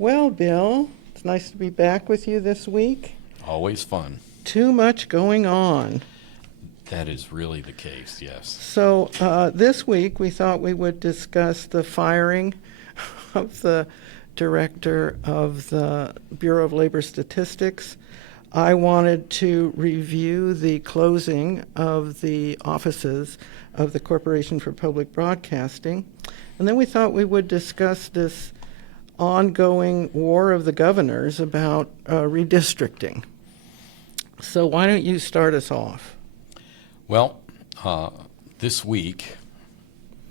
Well, Bill, it's nice to be back with you this week. Always fun. Too much going on. That is really the case, yes. So this week we thought we would discuss the firing of the director of the Bureau of Labor Statistics. I wanted to review the closing of the offices of the Corporation for Public Broadcasting. And then we thought we would discuss this ongoing war of the governors about redistricting. So why don't you start us off? Well, this week,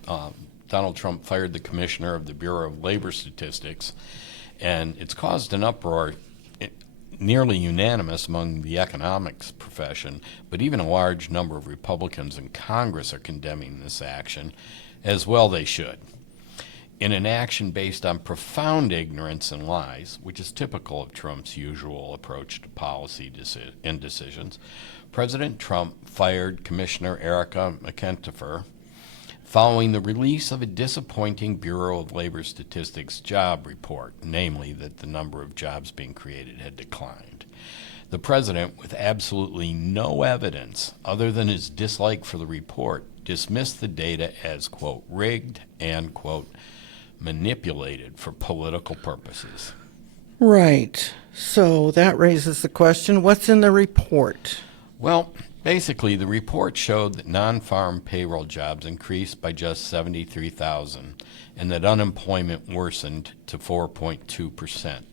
Donald Trump fired the commissioner of the Bureau of Labor Statistics, and it's caused an uproar nearly unanimous among the economics profession, but even a large number of Republicans in Congress are condemning this action, as well they should. In an action based on profound ignorance and lies, which is typical of Trump's usual approach to policy and decisions, President Trump fired Commissioner Erica McEnteffer following the release of a disappointing Bureau of Labor Statistics job report, namely that the number of jobs being created had declined. The president, with absolutely no evidence other than his dislike for the report, dismissed the data as, quote, rigged and, quote, manipulated for political purposes. Right. So that raises the question, what's in the report? Well, basically, the report showed that non-farm payroll jobs increased by just 73,000 and that unemployment worsened to 4.2%.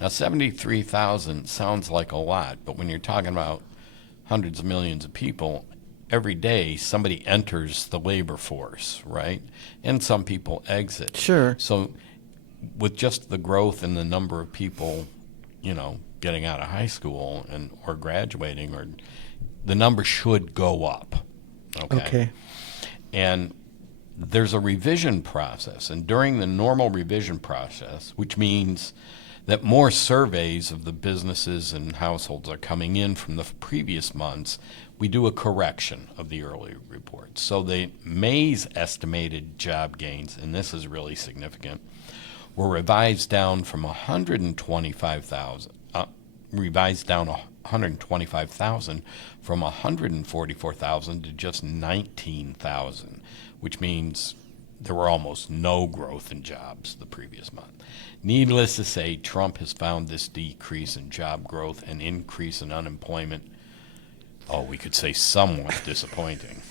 Now, 73,000 sounds like a lot, but when you're talking about hundreds of millions of people, every day somebody enters the labor force, right? And some people exit. Sure. So with just the growth in the number of people, getting out of high school or graduating, or the number should go up. Okay. And there's a revision process, and during the normal revision process, which means that more surveys of the businesses and households are coming in from the previous months, we do a correction of the early reports. So the May's estimated job gains, and this is really significant, were revised down from 125,000 from 144,000 to just 19,000, which means there were almost no growth in jobs the previous month. Needless to say, Trump has found this decrease in job growth and increase in unemployment, we could say somewhat disappointing.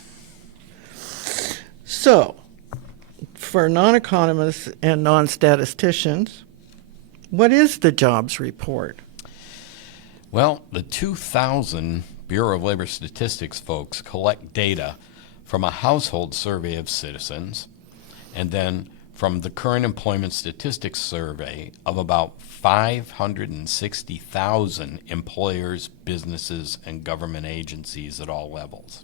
So, for non-economists and non-statisticians, what is the jobs report? Well, the 2000 Bureau of Labor Statistics folks collect data from a household survey of citizens and then from the current employment statistics survey of about 560,000 employers, businesses, and government agencies at all levels.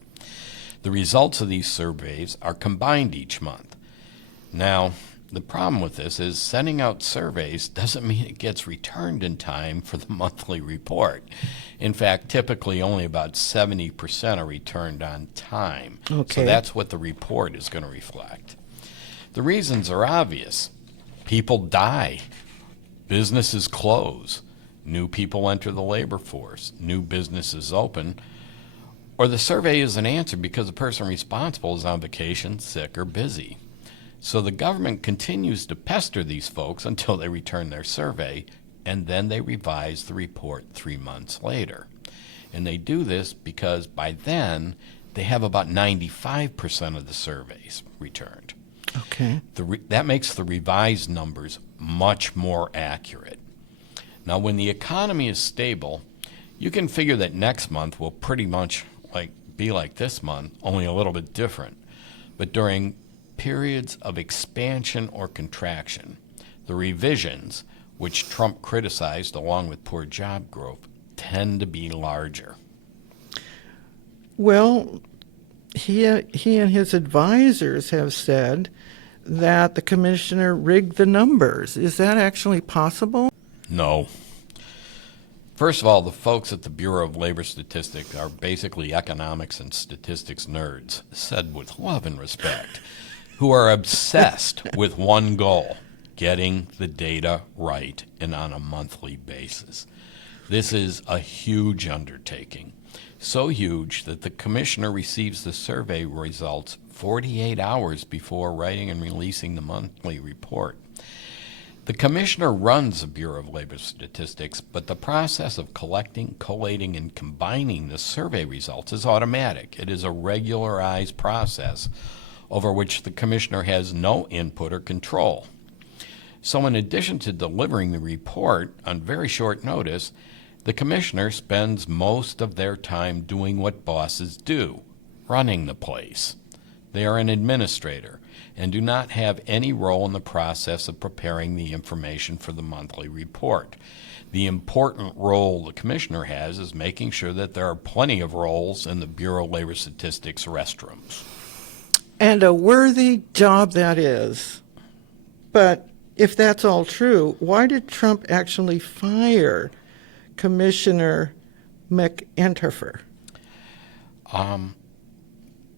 The results of these surveys are combined each month. Now, the problem with this is sending out surveys doesn't mean it gets returned in time for the monthly report. In fact, typically only about 70% are returned on time. Okay. So that's what the report is going to reflect. The reasons are obvious. People die. Businesses close. New people enter the labor force. New businesses open. Or the survey isn't answered because the person responsible is on vacation, sick, or busy. So the government continues to pester these folks until they return their survey, and then they revise the report 3 months later. And they do this because by then they have about 95% of the surveys returned. Okay. That makes the revised numbers much more accurate. Now, when the economy is stable, you can figure that next month will pretty much be like this month, only a little bit different. But during periods of expansion or contraction, the revisions, which Trump criticized along with poor job growth, tend to be larger. Well, he and his advisors have said that the commissioner rigged the numbers. Is that actually possible? No. First of all, the folks at the Bureau of Labor Statistics are basically economics and statistics nerds, said with love and respect, who are obsessed with one goal, getting the data right and on a monthly basis. This is a huge undertaking, so huge that the commissioner receives the survey results 48 hours before writing and releasing the monthly report. The commissioner runs the Bureau of Labor Statistics, but the process of collecting, collating, and combining the survey results is automatic. It is a regularized process over which the commissioner has no input or control. So in addition to delivering the report on very short notice, the commissioner spends most of their time doing what bosses do, running the place. They are an administrator and do not have any role in the process of preparing the information for the monthly report. The important role the commissioner has is making sure that there are plenty of roles in the Bureau of Labor Statistics restrooms. And a worthy job that is. But if that's all true, why did Trump actually fire Commissioner McEnteffer?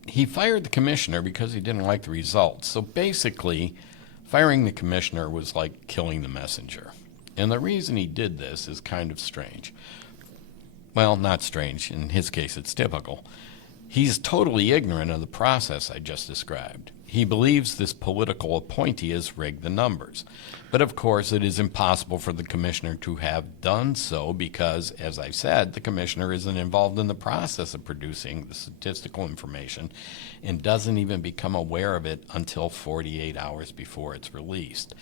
He fired the commissioner because he didn't like the results. So basically, firing the commissioner was like killing the messenger. And the reason he did this is kind of strange. Well, not strange. In his case, it's typical. He's totally ignorant of the process I just described. He believes this political appointee has rigged the numbers. But of course, it is impossible for the commissioner to have done so because, as I said, the commissioner isn't involved in the process of producing the statistical information and doesn't even become aware of it until 48 hours before it's released.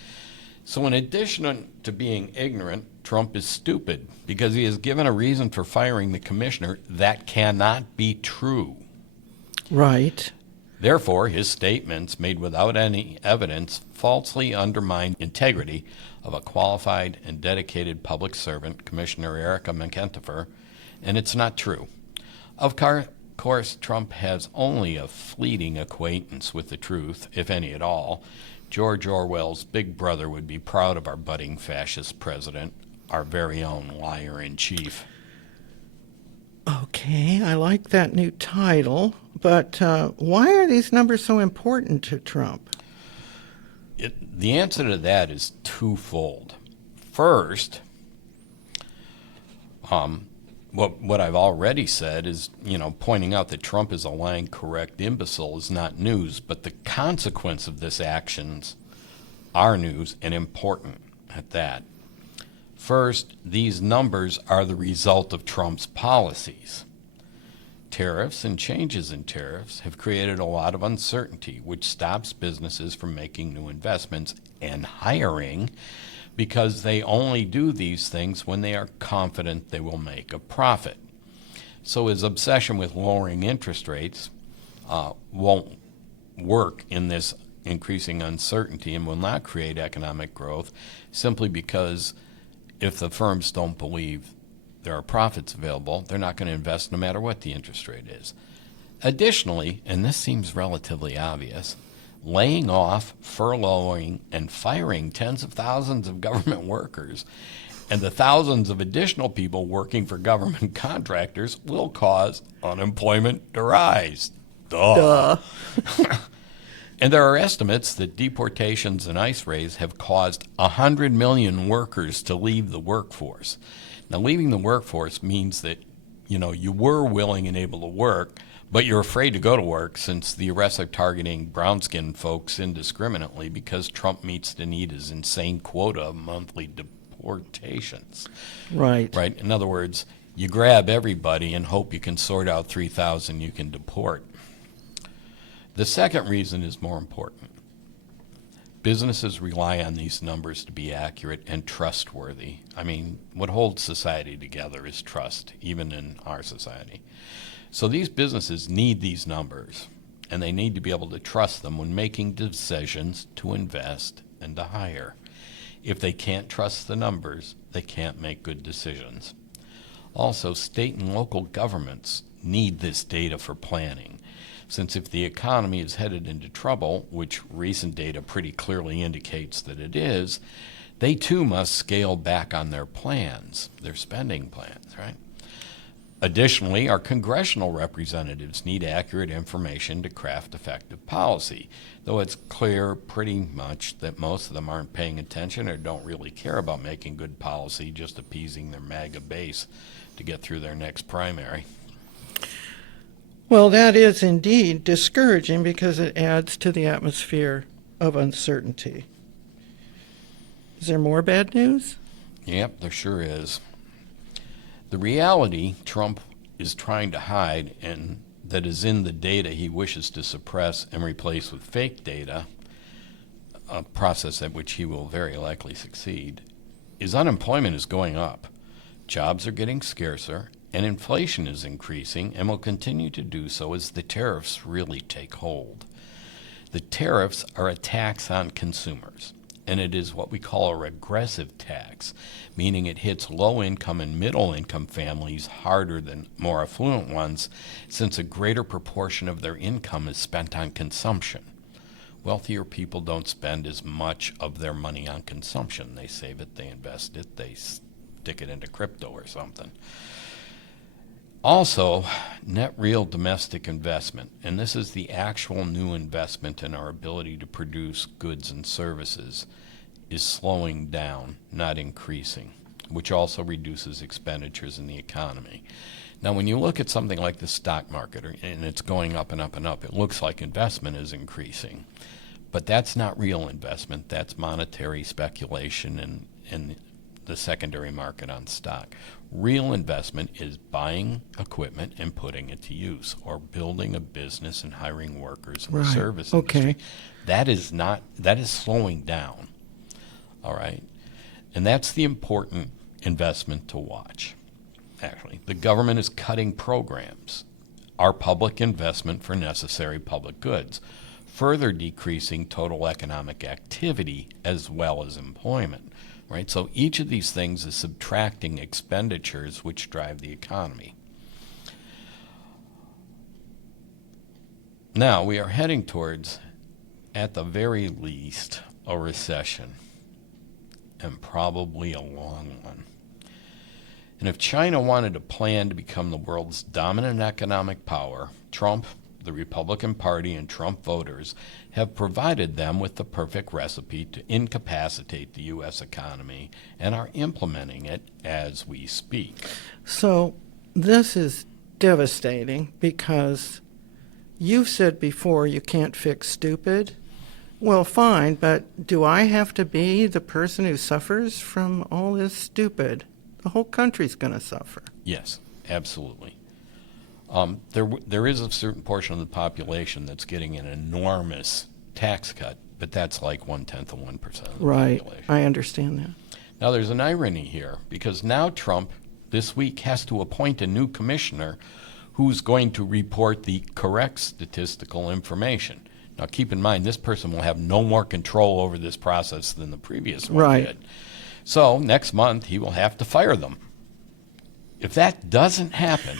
So in addition to being ignorant, Trump is stupid because he has given a reason for firing the commissioner that cannot be true. Right. Therefore, his statements made without any evidence falsely undermine integrity of a qualified and dedicated public servant, Commissioner Erica McEnteffer, and it's not true. Of course, Trump has only a fleeting acquaintance with the truth, if any at all. George Orwell's Big Brother would be proud of our budding fascist president, our very own liar-in-chief. Okay, I like that new title, but why are these numbers so important to Trump? The answer to that is twofold. First, what I've already said is, pointing out that Trump is a lying, correct imbecile is not news, but the consequence of this actions are news and important at that. First, these numbers are the result of Trump's policies. Tariffs and changes in tariffs have created a lot of uncertainty, which stops businesses from making new investments and hiring because they only do these things when they are confident they will make a profit. So his obsession with lowering interest rates won't work in this increasing uncertainty and will not create economic growth simply because if the firms don't believe there are profits available, they're not going to invest no matter what the interest rate is. Additionally, and this seems relatively obvious, laying off, furloughing, and firing tens of thousands of government workers and the thousands of additional people working for government contractors will cause unemployment to rise. Duh. And there are estimates that deportations and ICE raids have caused 100 million workers to leave the workforce. Now, leaving the workforce means that, you were willing and able to work, but you're afraid to go to work since the arrests are targeting brown-skinned folks indiscriminately because Trump meets to meet his insane quota of monthly deportations. Right. Right? In other words, you grab everybody and hope you can sort out 3,000 you can deport. The second reason is more important. Businesses rely on these numbers to be accurate and trustworthy. I mean, what holds society together is trust, even in our society. So these businesses need these numbers, and they need to be able to trust them when making decisions to invest and to hire. If they can't trust the numbers, they can't make good decisions. Also, state and local governments need this data for planning, since if the economy is headed into trouble, which recent data pretty clearly indicates that it is, they too must scale back on their plans, their spending plans, right? Additionally, our congressional representatives need accurate information to craft effective policy, though it's clear pretty much that most of them aren't paying attention or don't really care about making good policy, just appeasing their MAGA base to get through their next primary. Well, that is indeed discouraging because it adds to the atmosphere of uncertainty. Is there more bad news? Yep, there sure is. The reality Trump is trying to hide, and that is in the data he wishes to suppress and replace with fake data, a process at which he will very likely succeed, is unemployment is going up. Jobs are getting scarcer, and inflation is increasing and will continue to do so as the tariffs really take hold. The tariffs are a tax on consumers, and it is what we call a regressive tax, meaning it hits low-income and middle-income families harder than more affluent ones, since a greater proportion of their income is spent on consumption. Wealthier people don't spend as much of their money on consumption. They save it, they invest it, they stick it into crypto or something. Also, net real domestic investment, and this is the actual new investment in our ability to produce goods and services, is slowing down, not increasing, which also reduces expenditures in the economy. Now, when you look at something like the stock market, and it's going up and up and up, it looks like investment is increasing. But that's not real investment. That's monetary speculation and the secondary market on stock. Real investment is buying equipment and putting it to use, or building a business and hiring workers in the service industry. That is slowing down. All right? And that's the important investment to watch. Actually, the government is cutting programs, our public investment for necessary public goods, further decreasing total economic activity as well as employment. Right? So each of these things is subtracting expenditures which drive the economy. Now, we are heading towards, at the very least, a recession, and probably a long one. And if China wanted a plan to become the world's dominant economic power, Trump, the Republican Party, and Trump voters have provided them with the perfect recipe to incapacitate the U.S. economy and are implementing it as we speak. So this is devastating because you've said before you can't fix stupid. Well, fine, but do I have to be the person who suffers from all this stupid? The whole country's going to suffer. Yes, absolutely. There is a certain portion of the population that's getting an enormous tax cut, but that's like 1/10 of 1% of the Right, population. I understand that. Now, there's an irony here, because now Trump, this week, has to appoint a new commissioner who's going to report the correct statistical information. Now, keep in mind, this person will have no more control over this process than the previous one did. So, next month, he will have to fire them. If that doesn't happen,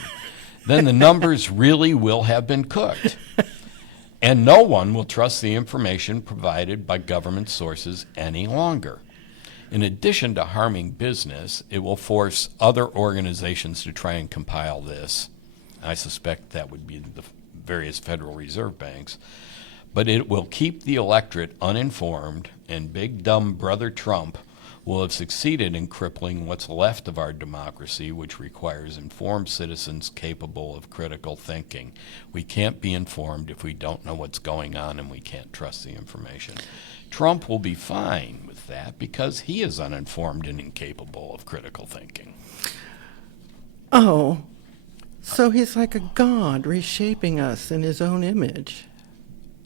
then the numbers really will have been cooked. And no one will trust the information provided by government sources any longer. In addition to harming business, it will force other organizations to try and compile this. I suspect that would be the various Federal Reserve banks. But it will keep the electorate uninformed, and big dumb brother Trump will have succeeded in crippling what's left of our democracy, which requires informed citizens capable of critical thinking. We can't be informed if we don't know what's going on, and we can't trust the information. Trump will be fine with that because he is uninformed and incapable of critical thinking. Oh, so he's like a god reshaping us in his own image.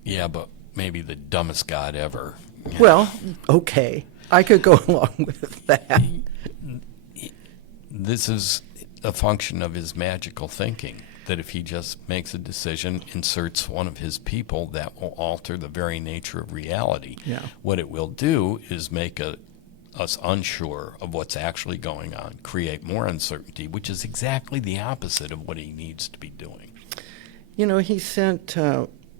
Yeah, but maybe the dumbest god ever. Well, okay. I could go along with that. This is a function of his magical thinking, that if he just makes a decision, inserts one of his people, that will alter the very nature of reality. Yeah. What it will do is make us unsure of what's actually going on, create more uncertainty, which is exactly the opposite of what he needs to be doing. You know, he sent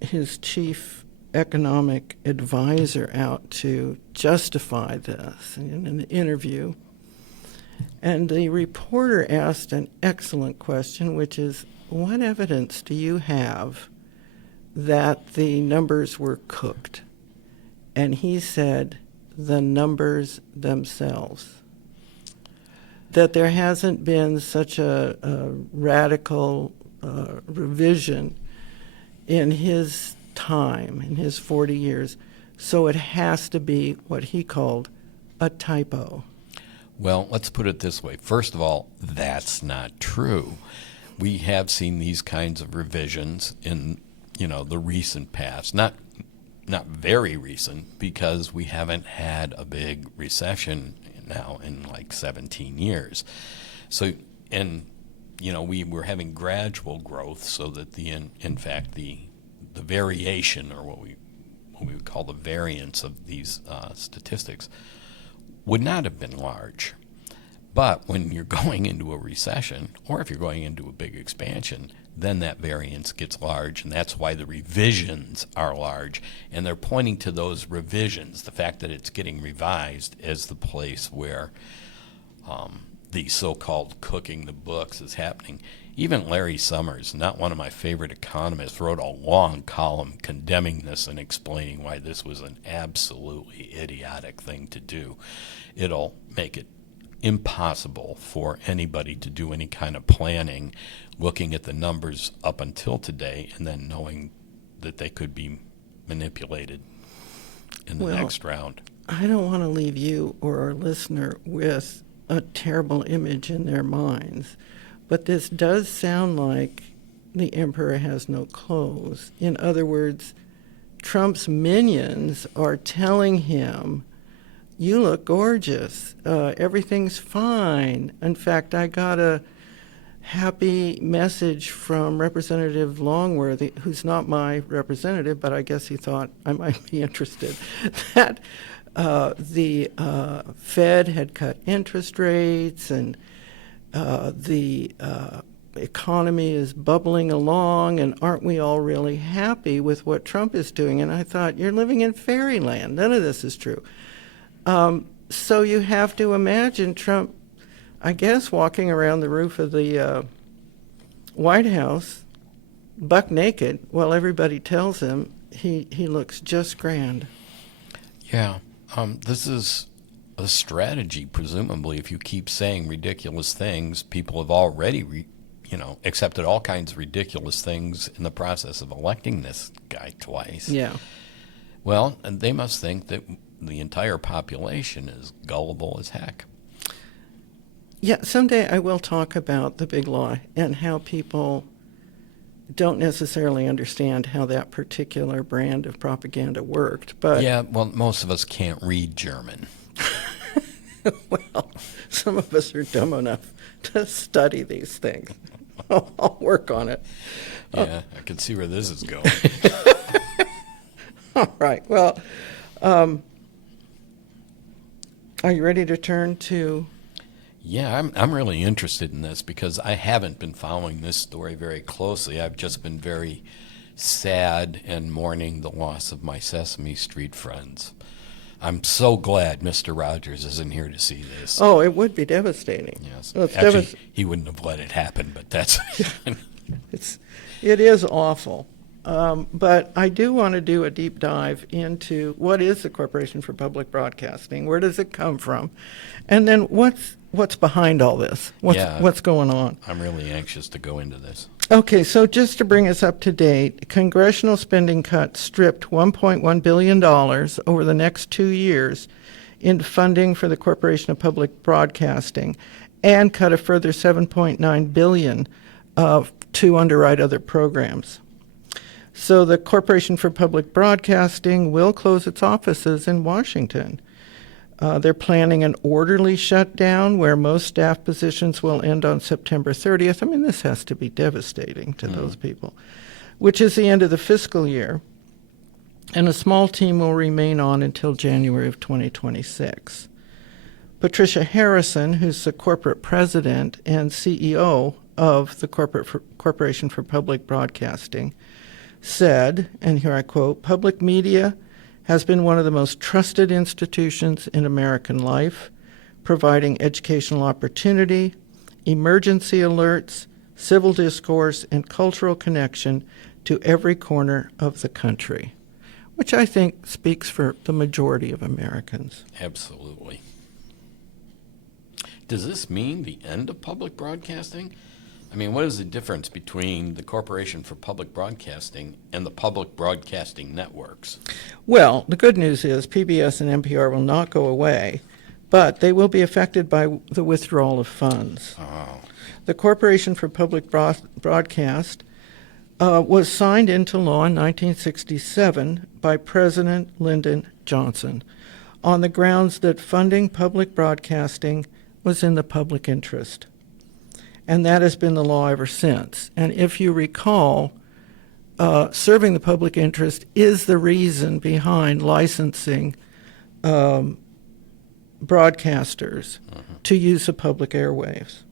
his chief economic advisor out to justify this in an interview. And the reporter asked an excellent question, which is, what evidence do you have that the numbers were cooked? And he said, the numbers themselves. That there hasn't been such a radical revision in his time, in his 40 years. So it has to be what he called a typo. Well, let's put it this way. First of all, that's not true. We have seen these kinds of revisions in, the recent past. Not very recent, because we haven't had a big recession now in like 17 years. So, and we were having gradual growth, so that in fact the variation, or what we would call the variance of these statistics, would not have been large. But when you're going into a recession, or if you're going into a big expansion, then that variance gets large, and that's why the revisions are large. And they're pointing to those revisions, the fact that it's getting revised, as the place where the so-called cooking the books is happening. Even Larry Summers, not one of my favorite economists, wrote a long column condemning this and explaining why this was an absolutely idiotic thing to do. It'll make it impossible for anybody to do any kind of planning looking at the numbers up until today and then knowing that they could be manipulated in the next round. I don't want to leave you or our listener with a terrible image in their minds, but this does sound like the emperor has no clothes. In other words, Trump's minions are telling him, you look gorgeous. Everything's fine. In fact, I got a happy message from Representative Longworthy, who's not my representative, but I guess he thought I might be interested, that the Fed had cut interest rates, and the economy is bubbling along, and aren't we all really happy with what Trump is doing? And I thought, you're living in fairyland. None of this is true. So you have to imagine Trump, I guess, walking around the roof of the White House buck naked while everybody tells him he looks just grand. Yeah, this is a strategy, presumably. If you keep saying ridiculous things, people have already accepted all kinds of ridiculous things in the process of electing this guy twice. Yeah. Well, and they must think that the entire population is gullible as heck. Yeah, someday I will talk about the big lie and how people don't necessarily understand how that particular brand of propaganda worked. But yeah, well, most of us can't read German. Well, some of us are dumb enough to study these things. I'll work on it. Yeah, I can see where this is going. All right. Well, are you ready to turn to? Yeah, I'm really interested in this because I haven't been following this story very closely. I've just been very sad and mourning the loss of my Sesame Street friends. I'm so glad Mr. Rogers isn't here to see this. Oh, it would be devastating. Yes. Well, it's Actually, he wouldn't have let it happen, but that's... It is awful. But I do want to do a deep dive into what is the Corporation for Public Broadcasting, where does it come from, and then what's behind all this? What's going on? I'm really anxious to go into this. Okay, so just to bring us up to date, congressional spending cuts stripped $1.1 billion over the next 2 years in funding for the Corporation of Public Broadcasting, and cut a further $7.9 billion to underwrite other programs. So the Corporation for Public Broadcasting will close its offices in Washington. They're planning an orderly shutdown where most staff positions will end on September 30th. I mean, this has to be devastating to those people, which is the end of the fiscal year. And a small team will remain on until January of 2026. Patricia Harrison, who's the corporate president and CEO of the Corporation for Public Broadcasting, said, and here I quote, "Public media has been one of the most trusted institutions in American life. providing educational opportunity, emergency alerts, civil discourse, and cultural connection to every corner of the country, which I think speaks for the majority of Americans. Absolutely. Does this mean the end of public broadcasting? I mean, what is the difference between the Corporation for Public Broadcasting and the public broadcasting networks? Well, the good news is PBS and NPR will not go away, but they will be affected by the withdrawal of funds. Oh, The Corporation for Public Broadcast was signed into law in 1967 by President Lyndon Johnson on the grounds that funding public broadcasting was in the public interest. And that has been the law ever since. And if you recall, serving the public interest is the reason behind licensing broadcasters to use the public airwaves.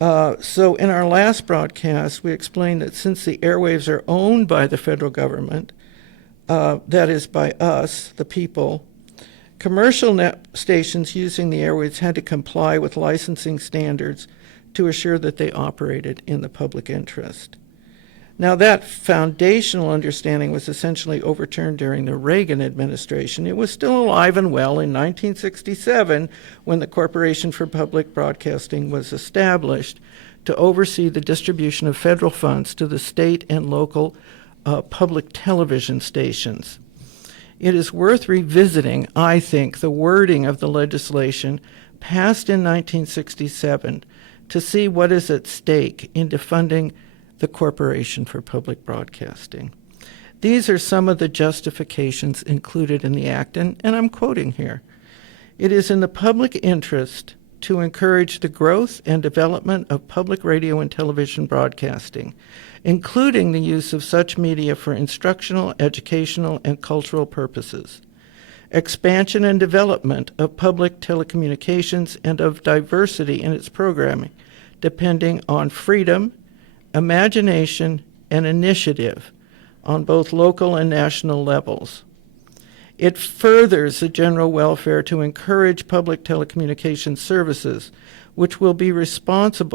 So in our last broadcast, we explained that since the airwaves are owned by the federal government, that is by us, the people, commercial net stations using the airwaves had to comply with licensing standards to assure that they operated in the public interest. Now, that foundational understanding was essentially overturned during the Reagan administration. It was still alive and well in 1967 when the Corporation for Public Broadcasting was established to oversee the distribution of federal funds to the state and local public television stations. It is worth revisiting, I think, the wording of the legislation passed in 1967 to see what is at stake in defunding the Corporation for Public Broadcasting. These are some of the justifications included in the act, and I'm quoting here. It is in the public interest to encourage the growth and development of public radio and television broadcasting, including the use of such media for instructional, educational, and cultural purposes, expansion and development of public telecommunications, and of diversity in its programming, depending on freedom, imagination, and initiative on both local and national levels. It furthers the general welfare to encourage public telecommunications services, which will be responsive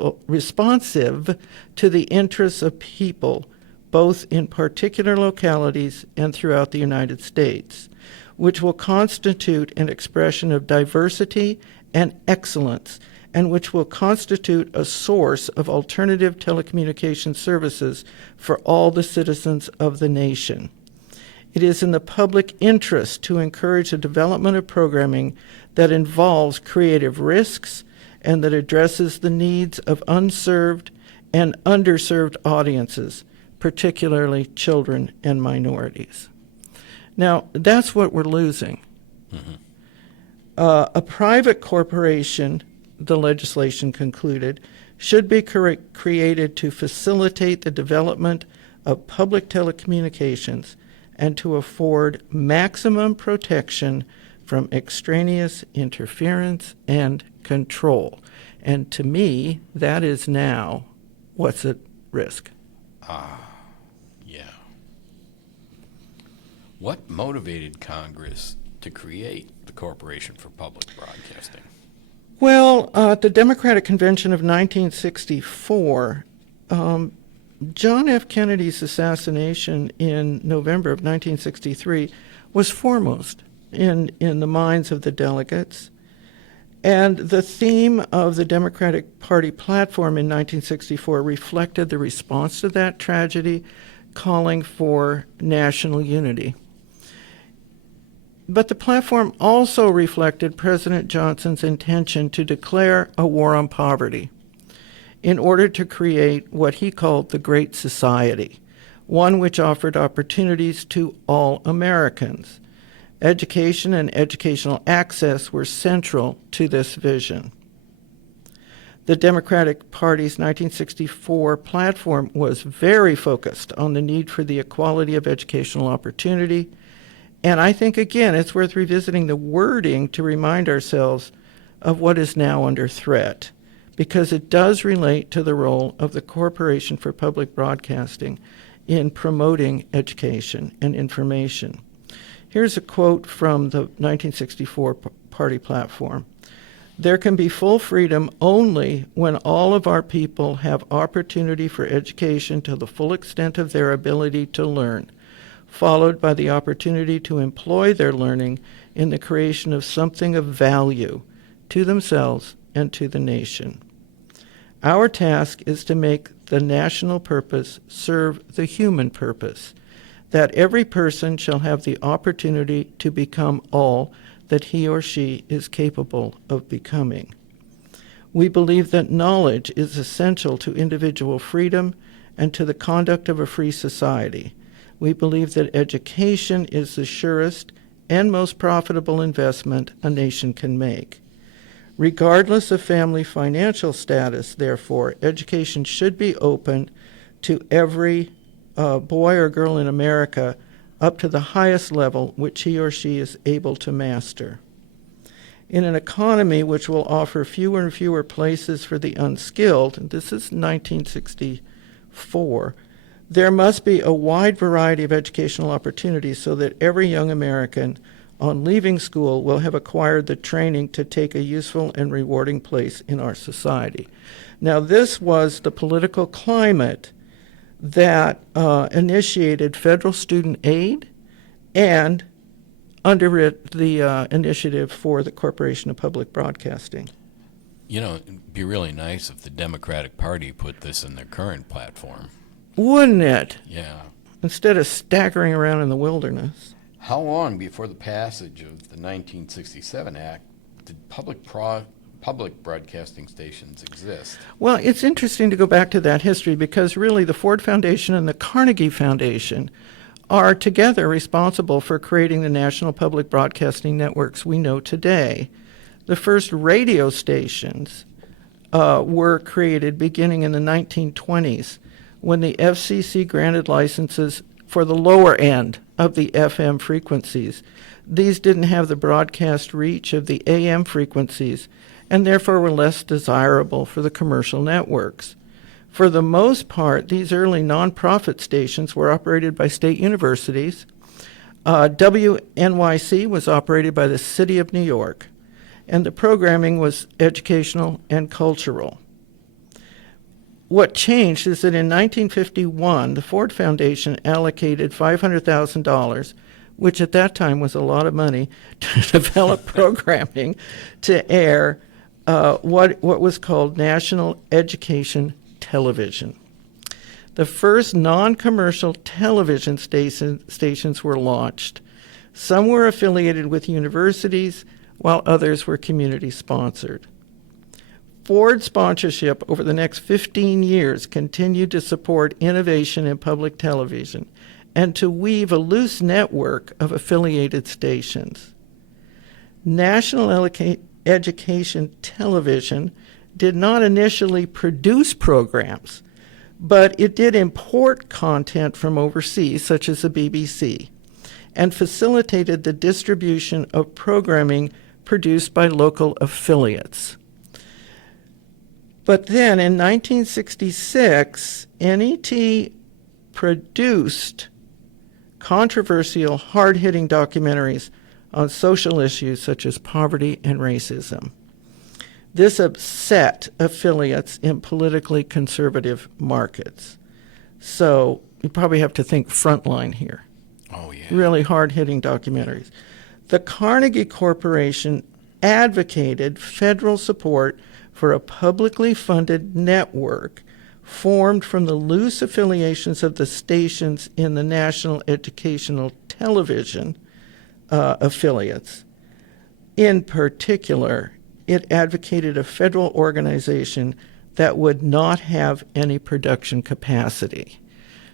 to the interests of people, both in particular localities and throughout the United States, which will constitute an expression of diversity and excellence, and which will constitute a source of alternative telecommunication services for all the citizens of the nation. It is in the public interest to encourage the development of programming that involves creative risks and that addresses the needs of unserved and underserved audiences, particularly children and minorities. Now, that's what we're losing. A private corporation, the legislation concluded, should be created to facilitate the development of public telecommunications and to afford maximum protection from extraneous interference and control. And to me, that is now what's at risk. yeah. What motivated Congress to create the Corporation for Public Broadcasting? Well, at the Democratic Convention of 1964, John F. Kennedy's assassination in November of 1963 was foremost in the minds of the delegates. And the theme of the Democratic Party platform in 1964 reflected the response to that tragedy, calling for national unity. But the platform also reflected President Johnson's intention to declare a war on poverty in order to create what he called the Great Society, one which offered opportunities to all Americans. Education and educational access were central to this vision. The Democratic Party's 1964 platform was very focused on the need for the equality of educational opportunity. And I think, again, it's worth revisiting the wording to remind ourselves of what is now under threat, because it does relate to the role of the Corporation for Public Broadcasting in promoting education and information. Here's a quote from the 1964 party platform. There can be full freedom only when all of our people have opportunity for education to the full extent of their ability to learn, followed by the opportunity to employ their learning in the creation of something of value to themselves and to the nation. Our task is to make the national purpose serve the human purpose, that every person shall have the opportunity to become all that he or she is capable of becoming. We believe that knowledge is essential to individual freedom and to the conduct of a free society. We believe that education is the surest and most profitable investment a nation can make. Regardless of family financial status, therefore, education should be open to every boy or girl in America up to the highest level which he or she is able to master. In an economy which will offer fewer and fewer places for the unskilled, and this is 1964, there must be a wide variety of educational opportunities so that every young American on leaving school will have acquired the training to take a useful and rewarding place in our society. Now, this was the political climate that initiated federal student aid and underwrote the initiative for the Corporation of Public Broadcasting. You know, it'd be really nice if the Democratic Party put this in their current platform. Wouldn't it? Yeah. Instead of staggering around in the wilderness. How long before the passage of the 1967 Act did public broadcasting stations exist? Well, it's interesting to go back to that history because really the Ford Foundation and the Carnegie Foundation are together responsible for creating the national public broadcasting networks we know today. The first radio stations were created beginning in the 1920s when the FCC granted licenses for the lower end of the FM frequencies. These didn't have the broadcast reach of the AM frequencies and therefore were less desirable for the commercial networks. For the most part, these early nonprofit stations were operated by state universities. WNYC was operated by the City of New York, and the programming was educational and cultural. What changed is that in 1951, the Ford Foundation allocated $500,000, which at that time was a lot of money, to develop programming to air what was called National Education Television. The first non-commercial television stations were launched. Some were affiliated with universities, while others were community-sponsored. Ford sponsorship over the next 15 years continued to support innovation in public television and to weave a loose network of affiliated stations. National Education Television did not initially produce programs, but it did import content from overseas, such as the BBC, and facilitated the distribution of programming produced by local affiliates. But then in 1966, NET produced controversial, hard-hitting documentaries on social issues such as poverty and racism. This upset affiliates in politically conservative markets. So you probably have to think Frontline here. Oh, yeah. Really hard-hitting documentaries. The Carnegie Corporation advocated federal support for a publicly funded network formed from the loose affiliations of the stations in the National Educational Television affiliates. In particular, it advocated a federal organization that would not have any production capacity.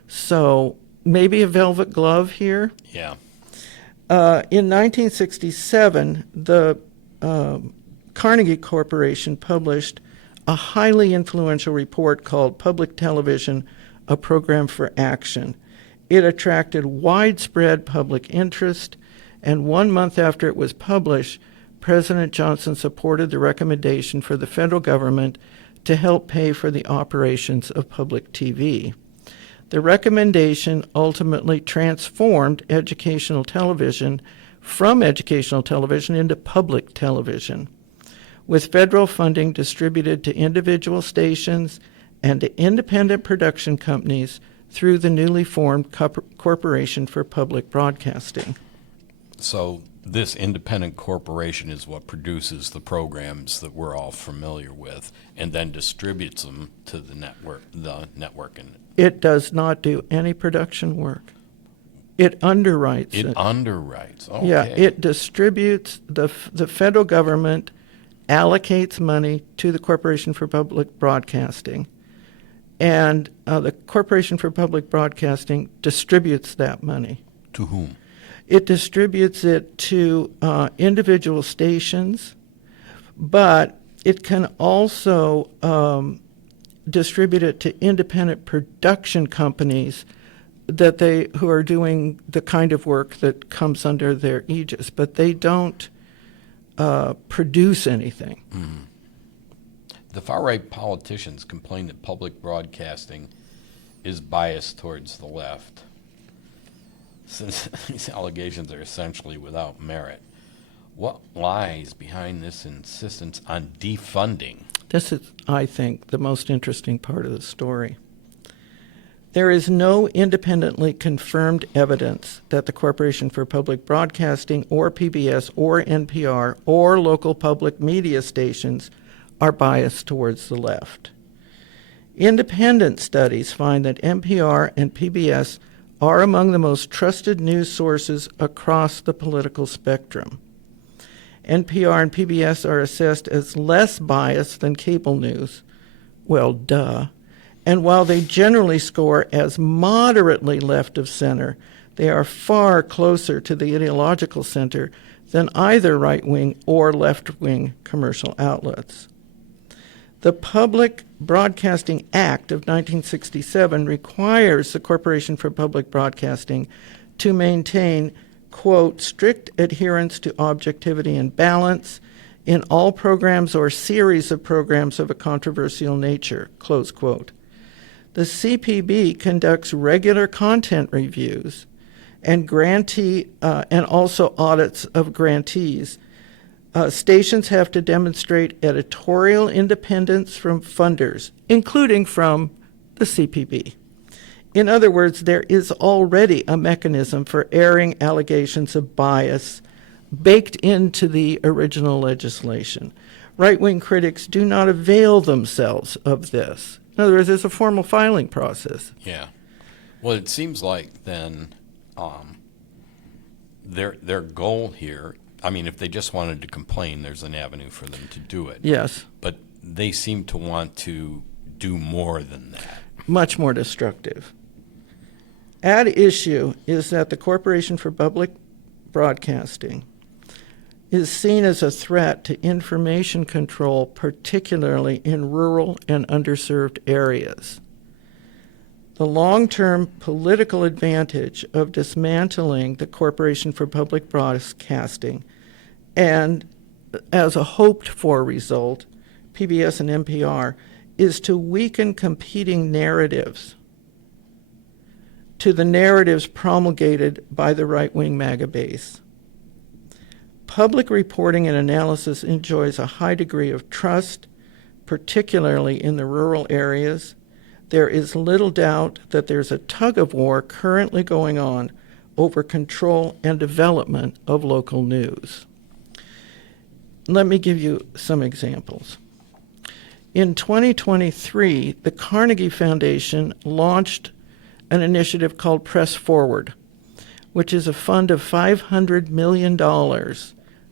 So maybe a velvet glove here. Yeah. In 1967, the Carnegie Corporation published a highly influential report called Public Television, A Program for Action. It attracted widespread public interest, and 1 month after it was published, President Johnson supported the recommendation for the federal government to help pay for the operations of public TV. The recommendation ultimately transformed educational television from educational television into public television, with federal funding distributed to individual stations and to independent production companies through the newly formed Corporation for Public Broadcasting. So this independent corporation is what produces the programs that we're all familiar with and then distributes them to the network. It does not do any production work. It underwrites it. It underwrites. Okay. Yeah, it distributes, the federal government allocates money to the Corporation for Public Broadcasting, and the Corporation for Public Broadcasting distributes that money. To whom? It distributes it to individual stations, but it can also distribute it to independent production companies who are doing the kind of work that comes under their aegis, but they don't produce anything. Mm-hmm. The far-right politicians complain that public broadcasting is biased towards the left. Since these allegations are essentially without merit, what lies behind this insistence on defunding? This is, I think, the most interesting part of the story. There is no independently confirmed evidence that the Corporation for Public Broadcasting or PBS or NPR or local public media stations are biased towards the left. Independent studies find that NPR and PBS are among the most trusted news sources across the political spectrum. NPR and PBS are assessed as less biased than cable news. Well, duh. And while they generally score as moderately left of center, they are far closer to the ideological center than either right-wing or left-wing commercial outlets. The Public Broadcasting Act of 1967 requires the Corporation for Public Broadcasting to maintain, quote, strict adherence to objectivity and balance in all programs or series of programs of a controversial nature, close quote. The CPB conducts regular content reviews and and also audits of grantees. Stations have to demonstrate editorial independence from funders, including from the CPB. In other words, there is already a mechanism for airing allegations of bias baked into the original legislation. Right-wing critics do not avail themselves of this. In other words, there's a formal filing process. Yeah. Well, it seems like then their goal here, I mean, if they just wanted to complain, there's an avenue for them to do it. Yes. But they seem to want to do more than that. Much more destructive. At issue is that the Corporation for Public Broadcasting is seen as a threat to information control, particularly in rural and underserved areas. The long-term political advantage of dismantling the Corporation for Public Broadcasting and, as a hoped-for result, PBS and NPR, is to weaken competing narratives to the narratives promulgated by the right-wing MAGA base. Public reporting and analysis enjoys a high degree of trust, particularly in the rural areas. There is little doubt that there's a tug-of-war currently going on over control and development of local news. Let me give you some examples. In 2023, the Carnegie Foundation launched an initiative called Press Forward, which is a fund of $500 million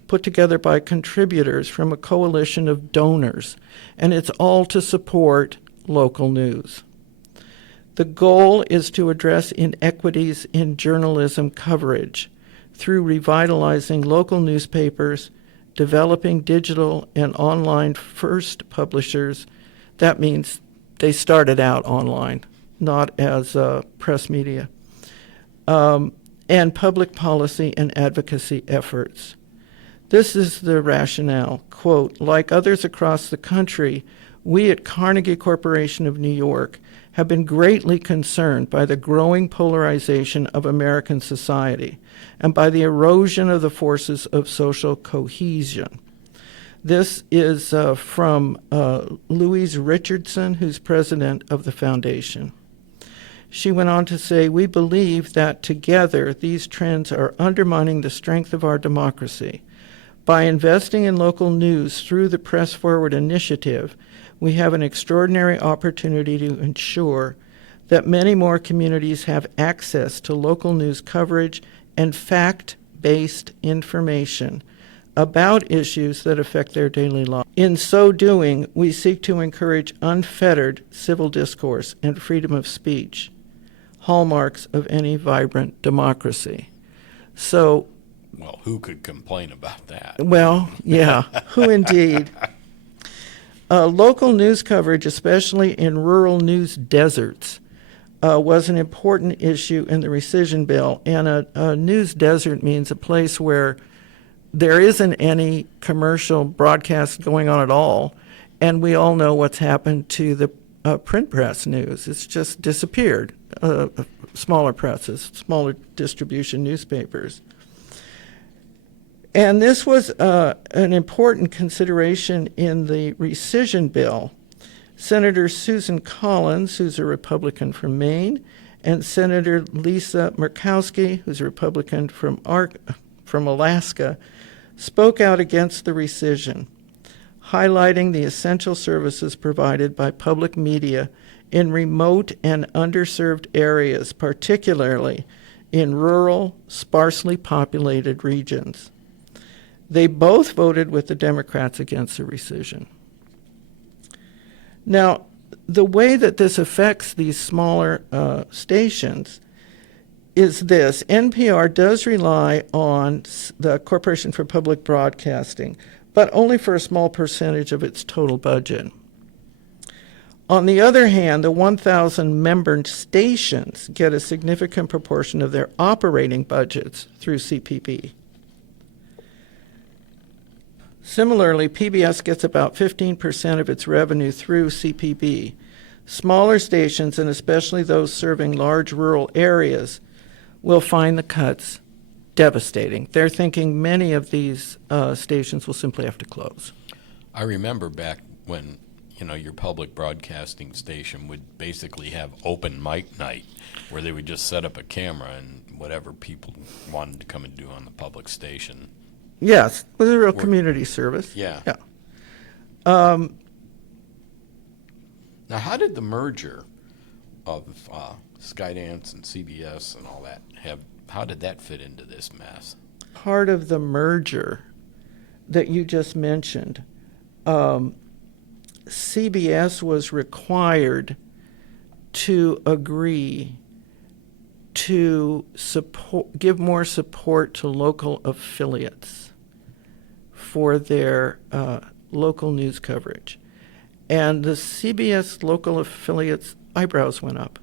put together by contributors from a coalition of donors, and it's all to support local news. The goal is to address inequities in journalism coverage through revitalizing local newspapers, developing digital and online first publishers. That means they started out online, not as press media, and public policy and advocacy efforts. This is the rationale. Quote, like others across the country, we at Carnegie Corporation of New York have been greatly concerned by the growing polarization of American society and by the erosion of the forces of social cohesion. This is from Louise Richardson, who's president of the foundation. She went on to say, "We believe that together these trends are undermining the strength of our democracy. By investing in local news through the Press Forward initiative, we have an extraordinary opportunity to ensure that many more communities have access to local news coverage and fact-based information about issues that affect their daily life. In so doing, we seek to encourage unfettered civil discourse and freedom of speech, hallmarks of any vibrant democracy." So, Well, who could complain about that? well, yeah, who indeed? Local news coverage, especially in rural news deserts, was an important issue in the rescission bill. And a news desert means a place where there isn't any commercial broadcast going on at all. And we all know what's happened to the print press news. It's just disappeared. Smaller presses, smaller distribution newspapers. And this was an important consideration in the rescission bill. Senator Susan Collins, who's a Republican from Maine, and Senator Lisa Murkowski, who's a Republican from Alaska, spoke out against the rescission, highlighting the essential services provided by public media in remote and underserved areas, particularly in rural, sparsely populated regions. They both voted with the Democrats against the rescission. Now, the way that this affects these smaller stations is this. NPR does rely on the Corporation for Public Broadcasting, but only for a small percentage of its total budget. On the other hand, the 1,000 member stations get a significant proportion of their operating budgets through CPB. Similarly, PBS gets about 15% of its revenue through CPB. Smaller stations, and especially those serving large rural areas, will find the cuts devastating. They're thinking many of these stations will simply have to close. I remember back when, your public broadcasting station would basically have open mic night where they would just set up a camera and whatever people wanted to come and do on the public station. Yes, it was a real community service. Yeah. Yeah. Now, how did the merger of Skydance and CBS and all that how did that fit into this mess? Part of the merger that you just mentioned, CBS was required to agree to give more support to local affiliates for their local news coverage. And the CBS local affiliates' eyebrows went up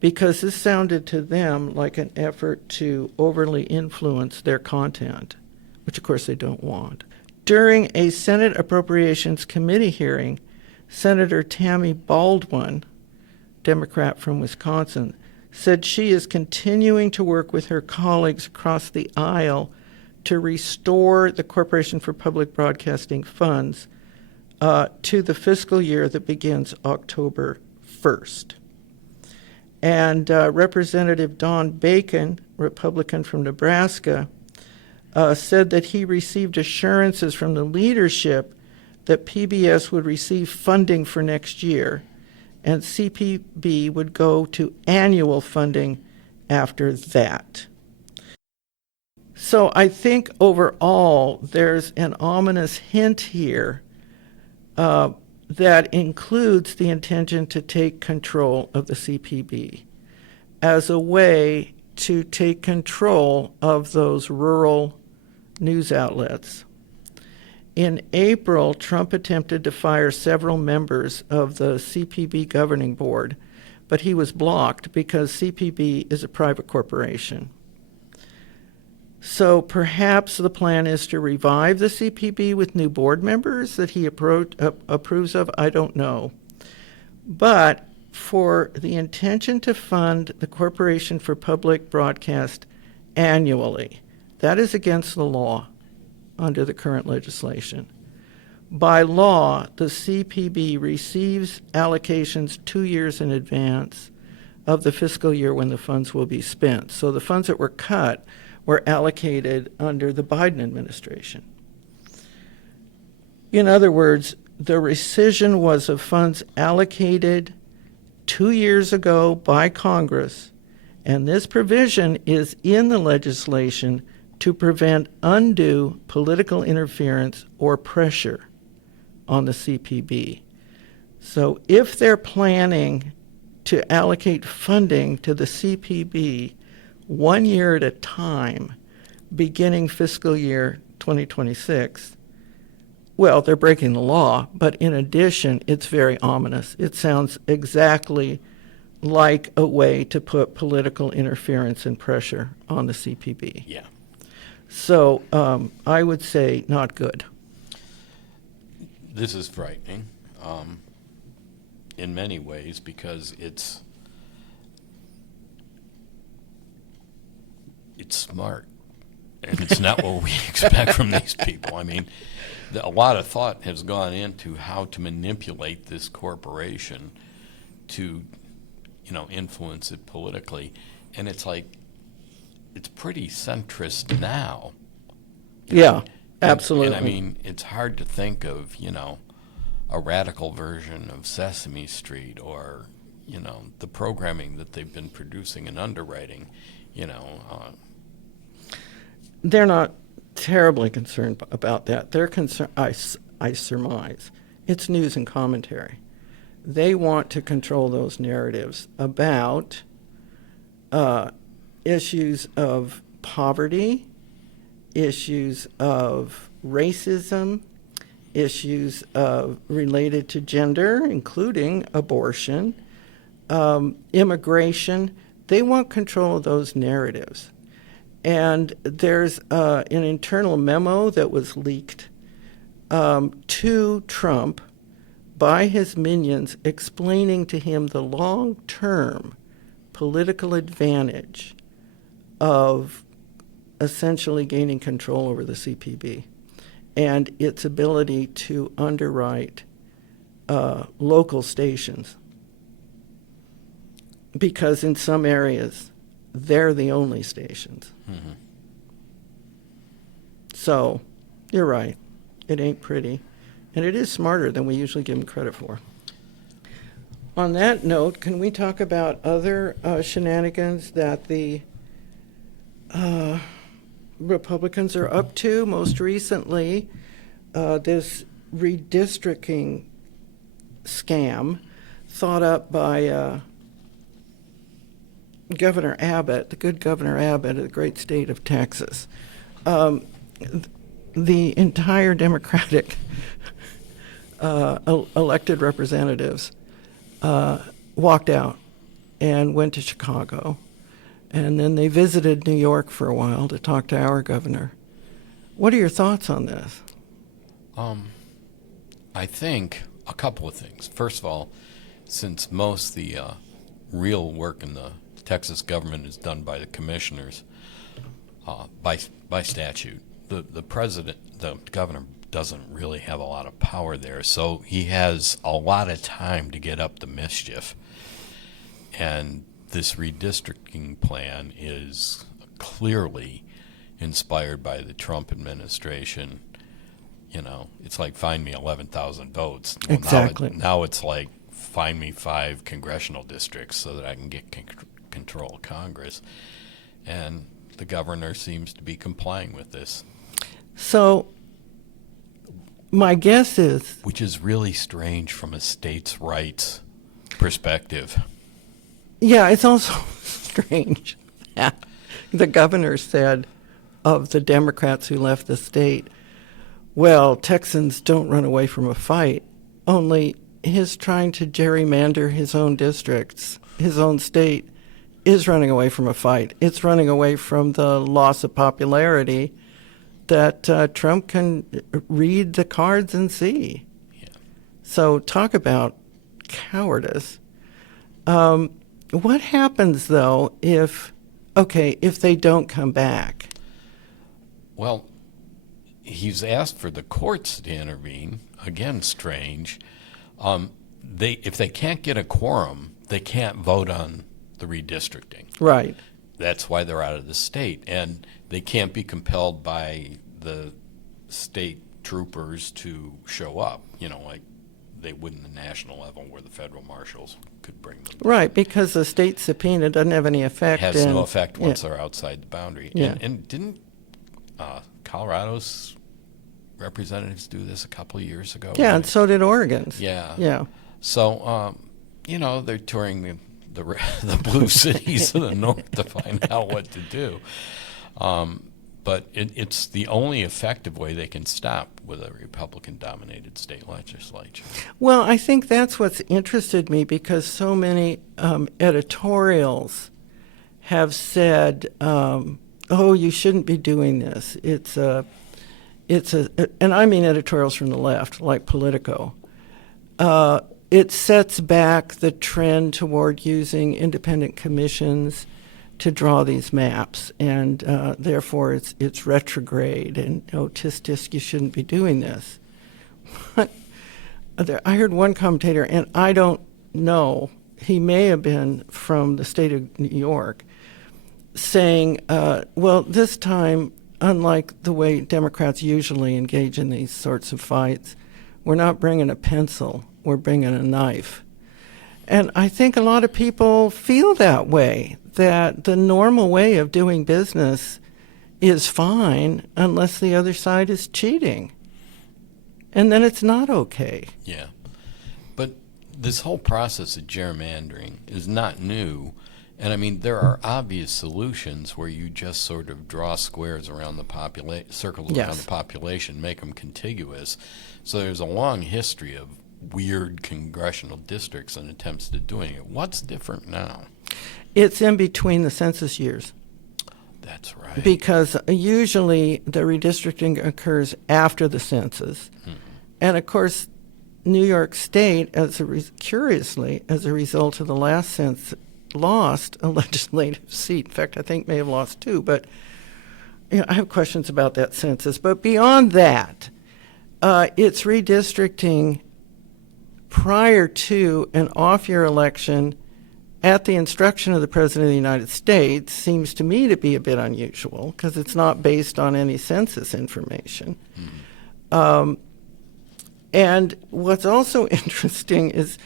because this sounded to them like an effort to overly influence their content, which of course they don't want. During a Senate Appropriations Committee hearing, Senator Tammy Baldwin, Democrat from Wisconsin, said she is continuing to work with her colleagues across the aisle to restore the Corporation for Public Broadcasting funds to the fiscal year that begins October 1st. And Representative Don Bacon, Republican from Nebraska, said that he received assurances from the leadership that PBS would receive funding for next year, and CPB would go to annual funding after that. So I think overall there's an ominous hint here that includes the intention to take control of the CPB as a way to take control of those rural news outlets. In April, Trump attempted to fire several members of the CPB governing board, but he was blocked because CPB is a private corporation. So perhaps the plan is to revive the CPB with new board members that he approves of. I don't know. But for the intention to fund the Corporation for Public Broadcast annually, that is against the law under the current legislation. By law, the CPB receives allocations 2 years in advance of the fiscal year when the funds will be spent. So the funds that were cut were allocated under the Biden administration. In other words, the rescission was of funds allocated 2 years ago by Congress, and this provision is in the legislation to prevent undue political interference or pressure on the CPB. So if they're planning to allocate funding to the CPB 1 year at a time, beginning fiscal year 2026, well, they're breaking the law, but in addition, it's very ominous. It sounds exactly like a way to put political interference and pressure on the CPB. Yeah. So I would say not good. This is frightening in many ways because it's smart, and it's not what we expect from these people. I mean, a lot of thought has gone into how to manipulate this corporation to, influence it politically, and it's like it's pretty centrist now. Yeah, absolutely. And I mean, it's hard to think of, a radical version of Sesame Street or, the programming that they've been producing and underwriting, They're not terribly concerned about that. They're concerned, I surmise, it's news and commentary. They want to control those narratives about issues of poverty, issues of racism, issues related to gender, including abortion, immigration. They want control of those narratives. And there's an internal memo that was leaked to Trump by his minions explaining to him the long-term political advantage of essentially gaining control over the CPB and its ability to underwrite local stations. Because in some areas, they're the only stations. Mm-hmm. So, you're right. It ain't pretty. And it is smarter than we usually give them credit for. On that note, can we talk about other shenanigans that the Republicans are up to? Most recently, this redistricting scam thought up by Governor Abbott, the good Governor Abbott of the great state of Texas. The entire Democratic elected representatives walked out and went to Chicago. And then they visited New York for a while to talk to our governor. What are your thoughts on this? I think a couple of things. First of all, since most of the real work in the Texas government is done by the commissioners by statute, the president, the governor, doesn't really have a lot of power there, so he has a lot of time to get up the mischief. And this redistricting plan is clearly inspired by the Trump administration. It's like find me 11,000 votes. Well, Exactly. Now it's like find me 5 congressional districts so that I can get control of Congress. And the governor seems to be complying with this. So my guess is... Which is really strange from a states' rights perspective. Yeah, it's also strange that the governor said of the Democrats who left the state, well, Texans don't run away from a fight, only his trying to gerrymander his own districts, his own state, is running away from a fight. It's running away from the loss of popularity that Trump can read the cards and see. Yeah. So talk about cowardice. What happens, though, if they don't come back? Well, he's asked for the courts to intervene. Again, strange. If they can't get a quorum, they can't vote on the redistricting. Right. That's why they're out of the state. And they can't be compelled by the state troopers to show up, like they would in the national level where the federal marshals could bring them. Right, because the state subpoena doesn't have any effect. It has no effect once they're outside the boundary. Yeah. And didn't Colorado's representatives do this a couple of years ago? Yeah, and so did Oregon's. Yeah. Yeah. So, they're touring the blue cities of the north to find out what to do. But it's the only effective way they can stop with a Republican-dominated state legislature. Well, I think that's what's interested me, because so many editorials have said, "Oh, you shouldn't be doing this." And I mean editorials from the left, like Politico. It sets back the trend toward using independent commissions to draw these maps, and therefore it's retrograde, and tisk, you shouldn't be doing this. But I heard one commentator, and I don't know, he may have been from the state of New York, saying, well, this time, unlike the way Democrats usually engage in these sorts of fights, we're not bringing a pencil, we're bringing a knife. And I think a lot of people feel that way, that the normal way of doing business is fine unless the other side is cheating. And then it's not okay. Yeah. But this whole process of gerrymandering is not new. And I mean, there are obvious solutions where you just sort of draw squares around the circles around the population, make them contiguous. So there's a long history of weird congressional districts and attempts to doing it. What's different now? It's in between the census years. That's right. Because usually the redistricting occurs after the census. Mm-hmm. And of course, New York State, curiously, as a result of the last census, lost a legislative seat. In fact, I think may have lost two. But I have questions about that census. But beyond that, it's redistricting prior to and off-year election at the instruction of the President of the United States seems to me to be a bit unusual, because it's not based on any census information. Mm-hmm. And what's also interesting is,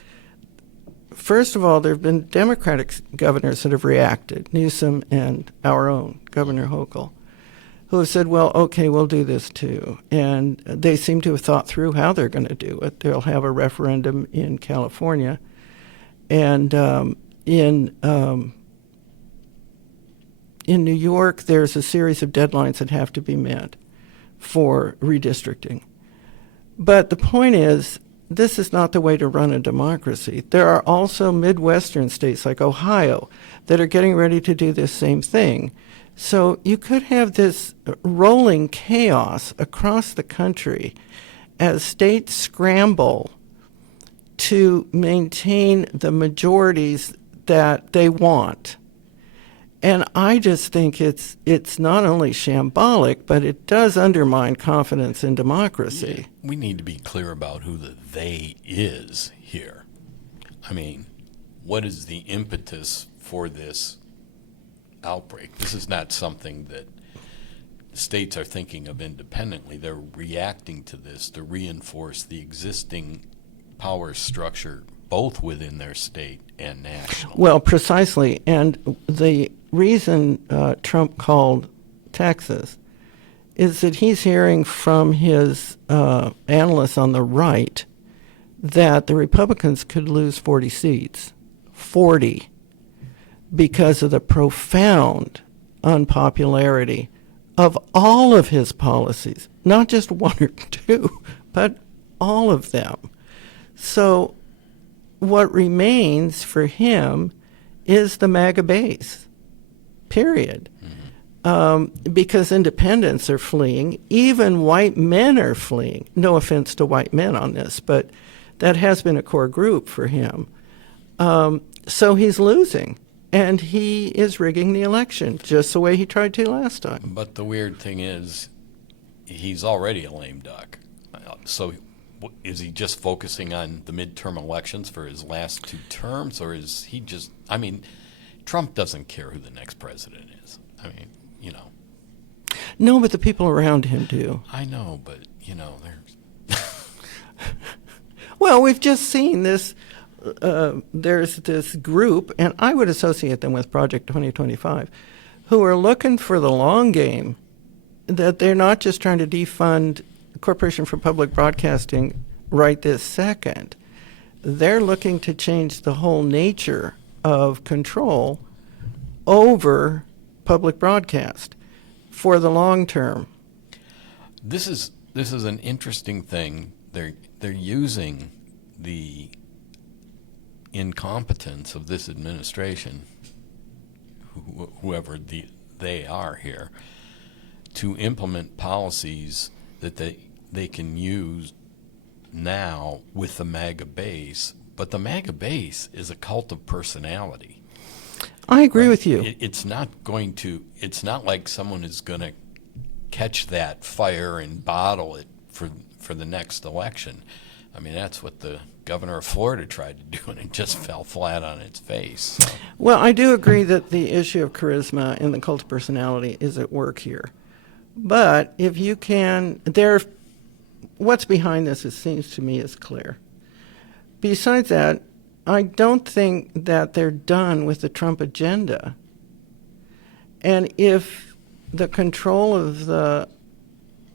first of all, there have been Democratic governors that have reacted, Newsom and our own, Governor Hochul, who have said, well, okay, we'll do this too. And they seem to have thought through how they're going to do it. They'll have a referendum in California. And in New York, there's a series of deadlines that have to be met for redistricting. But the point is, this is not the way to run a democracy. There are also Midwestern states like Ohio that are getting ready to do this same thing. So you could have this rolling chaos across the country as states scramble to maintain the majorities that they want. And I just think it's not only shambolic, but it does undermine confidence in democracy. Yeah, we need to be clear about who the they is here. I mean, what is the impetus for this outbreak? This is not something that states are thinking of independently. They're reacting to this to reinforce the existing power structure both within their state and national. Well, precisely. And the reason Trump called Texas is that he's hearing from his analysts on the right that the Republicans could lose 40 seats, 40, because of the profound unpopularity of all of his policies, not just one or two, but all of them. So what remains for him is the MAGA base, period. Because independents are fleeing. Even white men are fleeing. No offense to white men on this, but that has been a core group for him. So he's losing, and he is rigging the election just the way he tried to last time. But the weird thing is, he's already a lame duck. So is he just focusing on the midterm elections for his last 2 terms, or is he just, I mean, Trump doesn't care who the next president is. I mean, you know. No, but the people around him do. I know, but, you know, they're... Well, we've just seen this. There's this group, and I would associate them with Project 2025, who are looking for the long game, that they're not just trying to defund Corporation for Public Broadcasting right this second. They're looking to change the whole nature of control over public broadcast for the long term. This is an interesting thing. They're using the incompetence of this administration, whoever they are here, to implement policies that they can use now with the MAGA base. But the MAGA base is a cult of personality. I agree with you. It's not like someone is going to catch that fire and bottle it for the next election. I mean, that's what the governor of Florida tried to do, and it just fell flat on its face. So. Well, I do agree that the issue of charisma and the cult of personality is at work here. But if you can, what's behind this, it seems to me, is clear. Besides that, I don't think that they're done with the Trump agenda. And if the control of the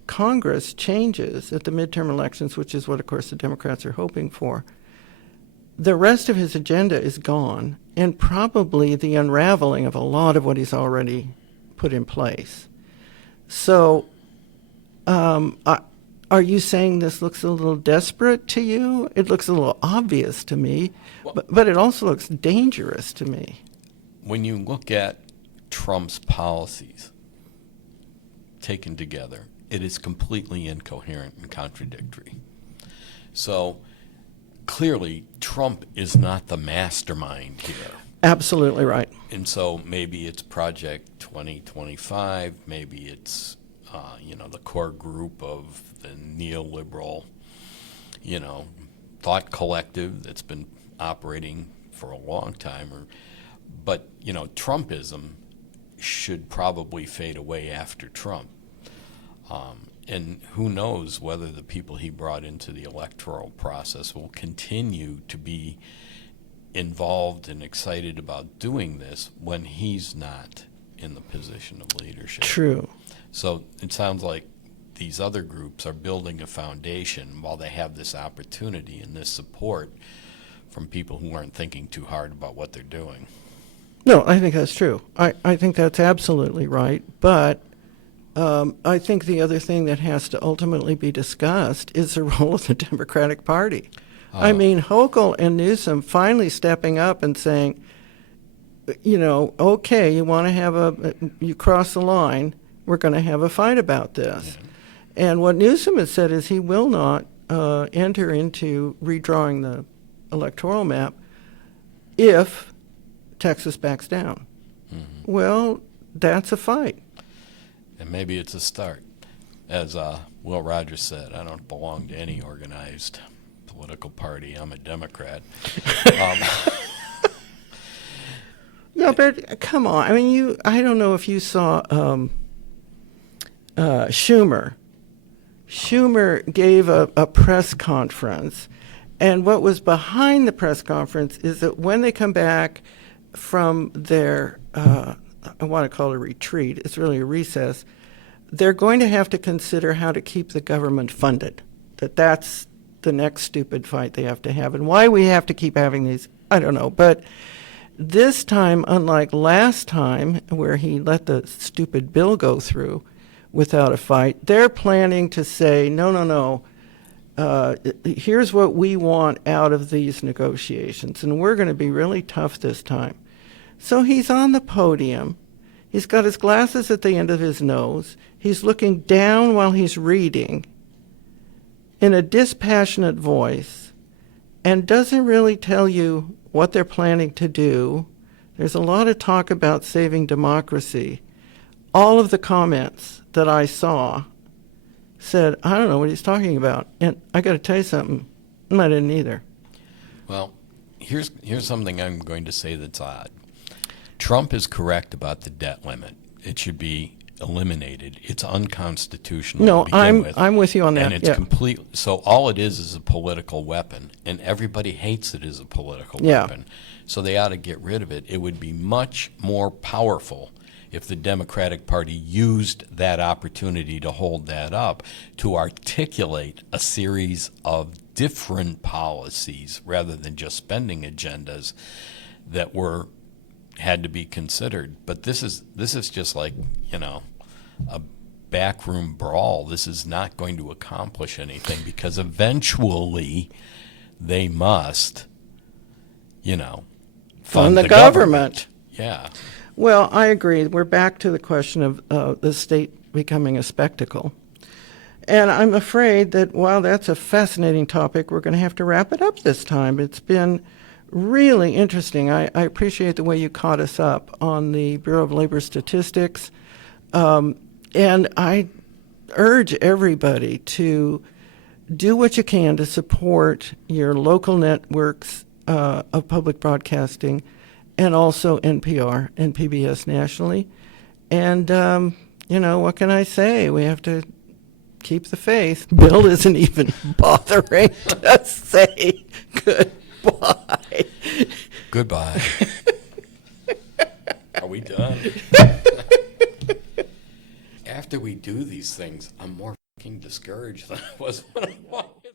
Congress changes at the midterm elections, which is what, of course, the Democrats are hoping for, the rest of his agenda is gone, and probably the unraveling of a lot of what he's already put in place. So are you saying this looks a little desperate to you? It looks a little obvious to me, but it also looks dangerous to me. When you look at Trump's policies taken together, it is completely incoherent and contradictory. So clearly, Trump is not the mastermind here. Absolutely right. And so maybe it's Project 2025, maybe it's the core group of the neoliberal, thought collective that's been operating for a long time. But Trumpism should probably fade away after Trump. And who knows whether the people he brought into the electoral process will continue to be involved and excited about doing this when he's not in the position of leadership. True. So it sounds like these other groups are building a foundation while they have this opportunity and this support from people who aren't thinking too hard about what they're doing. No, I think that's true. I think that's absolutely right. But I think the other thing that has to ultimately be discussed is the role of the Democratic Party. I mean, Hochul and Newsom finally stepping up and saying, okay, you want to have you cross the line, we're going to have a fight about this. Yeah. And what Newsom has said is he will not enter into redrawing the electoral map if Texas backs down. Mm-hmm. Well, that's a fight. And maybe it's a start. As Will Rogers said, I don't belong to any organized political party. I'm a Democrat. No, but come on. I mean, I don't know if you saw Schumer. Schumer gave a press conference, and what was behind the press conference is that when they come back from their, I want to call it a retreat, it's really a recess, they're going to have to consider how to keep the government funded. That's the next stupid fight they have to have. And why we have to keep having these, I don't know. But this time, unlike last time where he let the stupid bill go through without a fight, they're planning to say, no. Here's what we want out of these negotiations. And we're going to be really tough this time. So he's on the podium. He's got his glasses at the end of his nose. He's looking down while he's reading in a dispassionate voice and doesn't really tell you what they're planning to do. There's a lot of talk about saving democracy. All of the comments that I saw said, I don't know what he's talking about. And I got to tell you something, I didn't either. Well, here's something I'm going to say that's odd. Trump is correct about the debt limit. It should be eliminated. It's unconstitutional. No, to begin with. I'm with you on that. And it's yeah. complete. So all it is a political weapon, and everybody hates it as a political Yeah. weapon. So they ought to get rid of it. It would be much more powerful if the Democratic Party used that opportunity to hold that up, to articulate a series of different policies rather than just spending agendas that had to be considered. But this is just like, a backroom brawl. This is not going to accomplish anything because eventually they must, Fund the government. Yeah. Well, I agree. We're back to the question of the state becoming a spectacle. And I'm afraid that while that's a fascinating topic, we're going to have to wrap it up this time. It's been really interesting. I appreciate the way you caught us up on the Bureau of Labor Statistics. And I urge everybody to do what you can to support your local networks of public broadcasting and also NPR and PBS nationally. And, what can I say? We have to keep the faith. Bill isn't even bothering to say goodbye. Goodbye. Are we done? After we do these things, I'm more fucking discouraged than I was when I